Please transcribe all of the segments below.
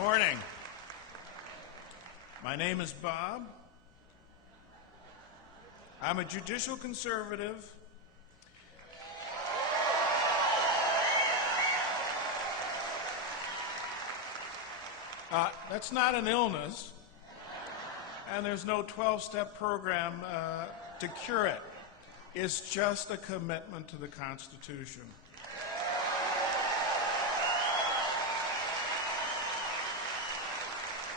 Morning. My name is Bob. I'm a judicial conservative. That's not an illness, and there's no 12-step program to cure it. It's just a commitment to the Constitution.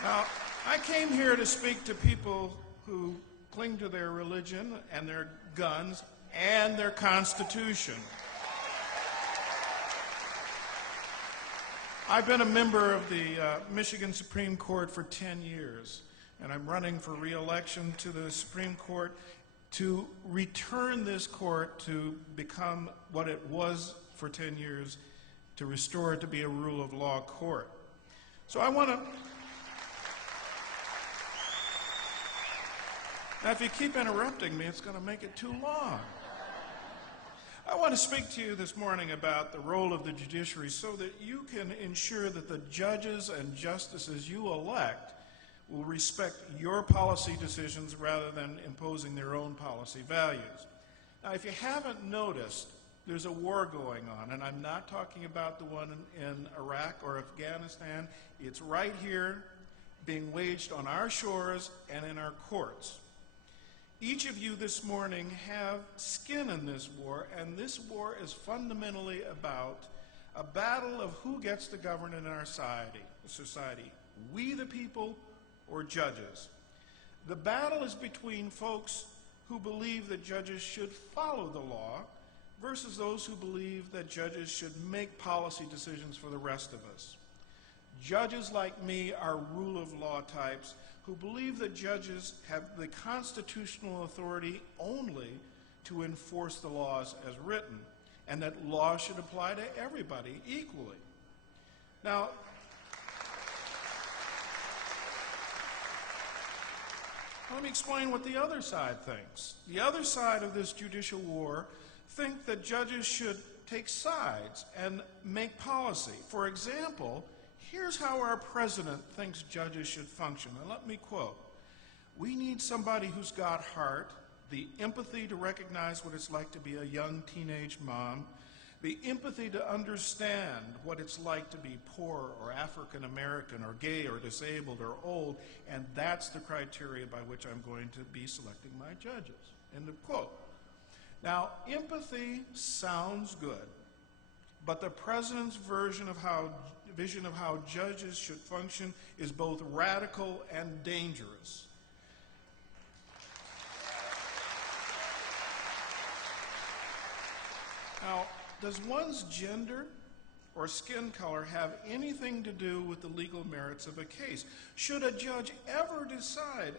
Now, I came here to speak to people who cling to their religion and their guns and their Constitution. I've been a member of the Michigan Supreme Court for 10 years, and I'm running for re-election to the Supreme Court to return this court to become what it was for 10 years, to restore it to be a rule of law court. So I want to... Now, if you keep interrupting me, it's going to make it too long. I want to speak to you this morning about the role of the judiciary so that you can ensure that the judges and justices you elect will respect your policy decisions rather than imposing their own policy values. Now, if you haven't noticed, there's a war going on, and I'm not talking about the one in Iraq or Afghanistan. It's right here, being waged on our shores and in our courts. Each of you this morning have skin in this war, and this war is fundamentally about a battle of who gets to govern in our society, we the people or judges. The battle is between folks who believe that judges should follow the law versus those who believe that judges should make policy decisions for the rest of us. Judges like me are rule of law types who believe that judges have the constitutional authority only to enforce the laws as written, and that law should apply to everybody equally. Now, let me explain what the other side thinks. The other side of this judicial war think that judges should take sides and make policy. For example, here's how our president thinks judges should function. And let me quote, "We need somebody who's got heart, the empathy to recognize what it's like to be a young teenage mom, the empathy to understand what it's like to be poor or African American or gay or disabled or old, and that's the criteria by which I'm going to be selecting my judges." End of quote. Now, empathy sounds good, but the president's vision of how judges should function is both radical and dangerous. Now, does one's gender or skin color have anything to do with the legal merits of a case? Should a judge ever decide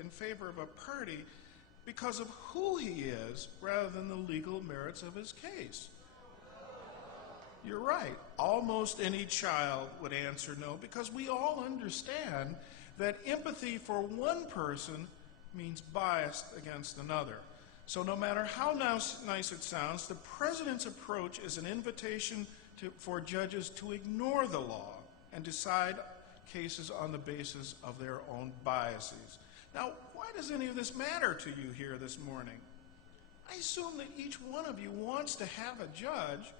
in favor of a party because of who he is rather than the legal merits of his case? You're right. Almost any child would answer no, because we all understand that empathy for one person means bias against another. So no matter how nice it sounds, the president's approach is an invitation for judges to ignore the law and decide cases on the basis of their own biases. Now, why does any of this matter to you here this morning? I assume that each one of you wants to have a judge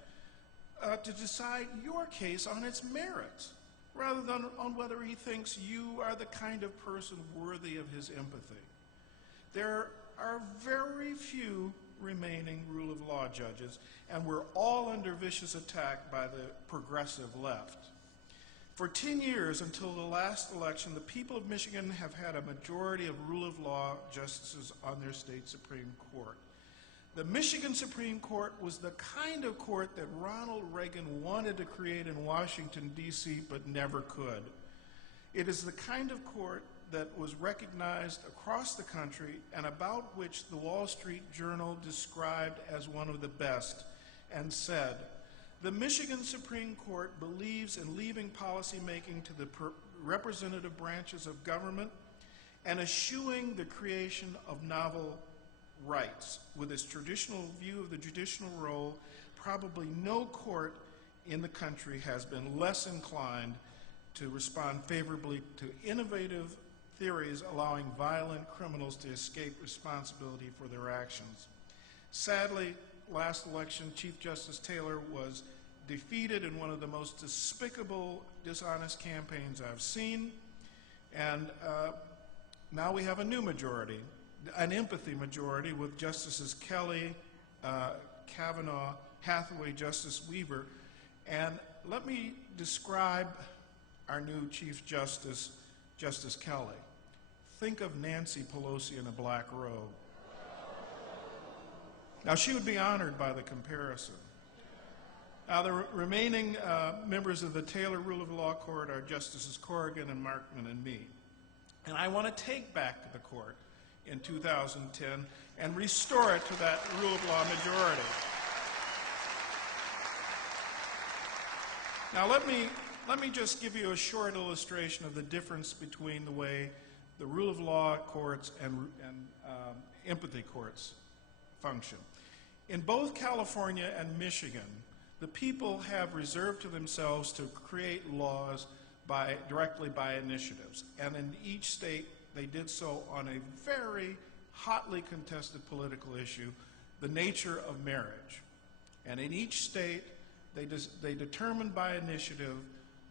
to decide your case on its merits, rather than on whether he thinks you are the kind of person worthy of his empathy. There are very few remaining rule of law judges, and we're all under vicious attack by the progressive left. For 10 years, until the last election, the people of Michigan have had a majority of rule of law justices on their state Supreme Court. The Michigan Supreme Court was the kind of court that Ronald Reagan wanted to create in Washington, D.C., but never could. It is the kind of court that was recognized across the country and about which the Wall Street Journal described as one of the best and said, "The Michigan Supreme Court believes in leaving policymaking to the representative branches of government and eschewing the creation of novel rights. With its traditional view of the judicial role, probably no court in the country has been less inclined to respond favorably to innovative theories allowing violent criminals to escape responsibility for their actions. Sadly, last election, Chief Justice Taylor was defeated in one of the most despicable, dishonest campaigns I've seen, and now we have a new majority, an empathy majority with Justices Kelly, Kavanaugh, Hathaway, Justice Weaver, and let me describe our new Chief Justice, Justice Kelly. Think of Nancy Pelosi in a black robe. Now, she would be honored by the comparison. Now, the remaining members of the Taylor Rule of Law Court are Justices Corrigan and Markman and me. And I want to take back the court in 2010 and restore it to that rule of law majority. Now, let me just give you a short illustration of the difference between the way the rule of law courts and empathy courts function. In both California and Michigan, the people have reserved to themselves to create laws directly by initiatives. And in each state, they did so on a very hotly contested political issue, the nature of marriage. And in each state, they determined by initiative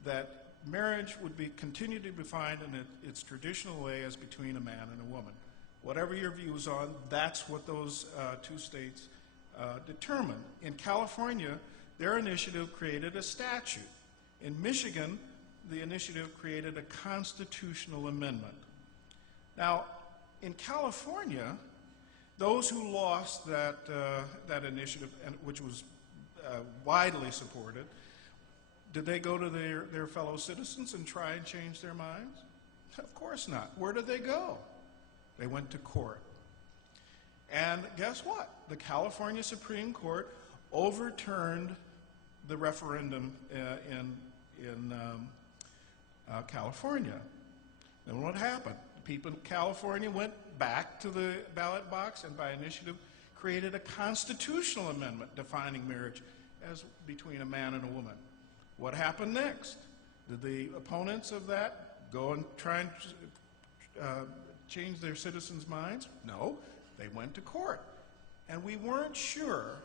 that marriage would continue to be defined in its traditional way as between a man and a woman. Whatever your views on, that's what those two states determined. In California, their initiative created a statute. In Michigan, the initiative created a constitutional amendment. Now, in California, those who lost that initiative, which was widely supported, did they go to their fellow citizens and try and change their minds? Of course not. Where did they go? They went to court. And guess what? The California Supreme Court overturned the referendum in California. And what happened? People in California went back to the ballot box and by initiative created a constitutional amendment defining marriage as between a man and a woman. What happened next? Did the opponents of that go and try and change their citizens' minds? No, they went to court. And we weren't sure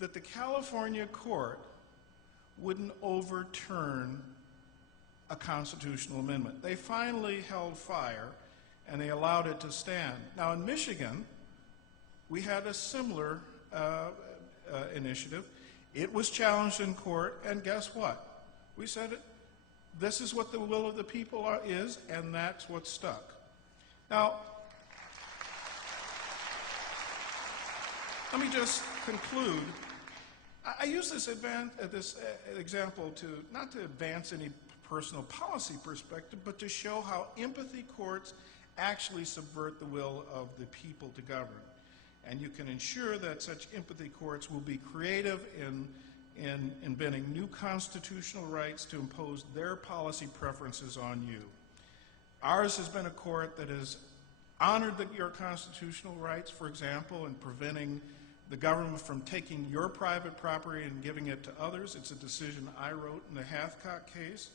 that the California court wouldn't overturn a constitutional amendment. They finally held fire and they allowed it to stand. Now in Michigan, we had a similar initiative. It was challenged in court, and guess what? We said this is what the will of the people is, and that's what stuck. Now, let me just conclude. I use this example not to advance any personal policy perspective, but to show how empathy courts actually subvert the will of the people to govern. And you can ensure that such empathy courts will be creative in inventing new constitutional rights to impose their policy preferences on you. Ours has been a court that has honored your constitutional rights, for example, in preventing the government from taking your private property and giving it to others. It's a decision I wrote in the Hathcock case.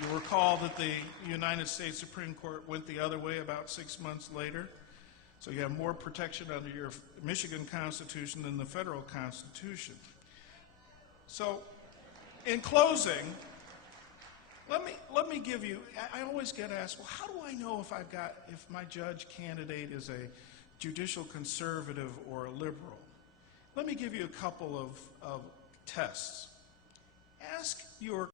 You'll recall that the United States Supreme Court went the other way about 6 months later. So you have more protection under your Michigan Constitution than the federal Constitution. So, in closing, let me give you, I always get asked, well, how do I know if my judge candidate is a judicial conservative or a liberal? Let me give you a couple of tests. Ask your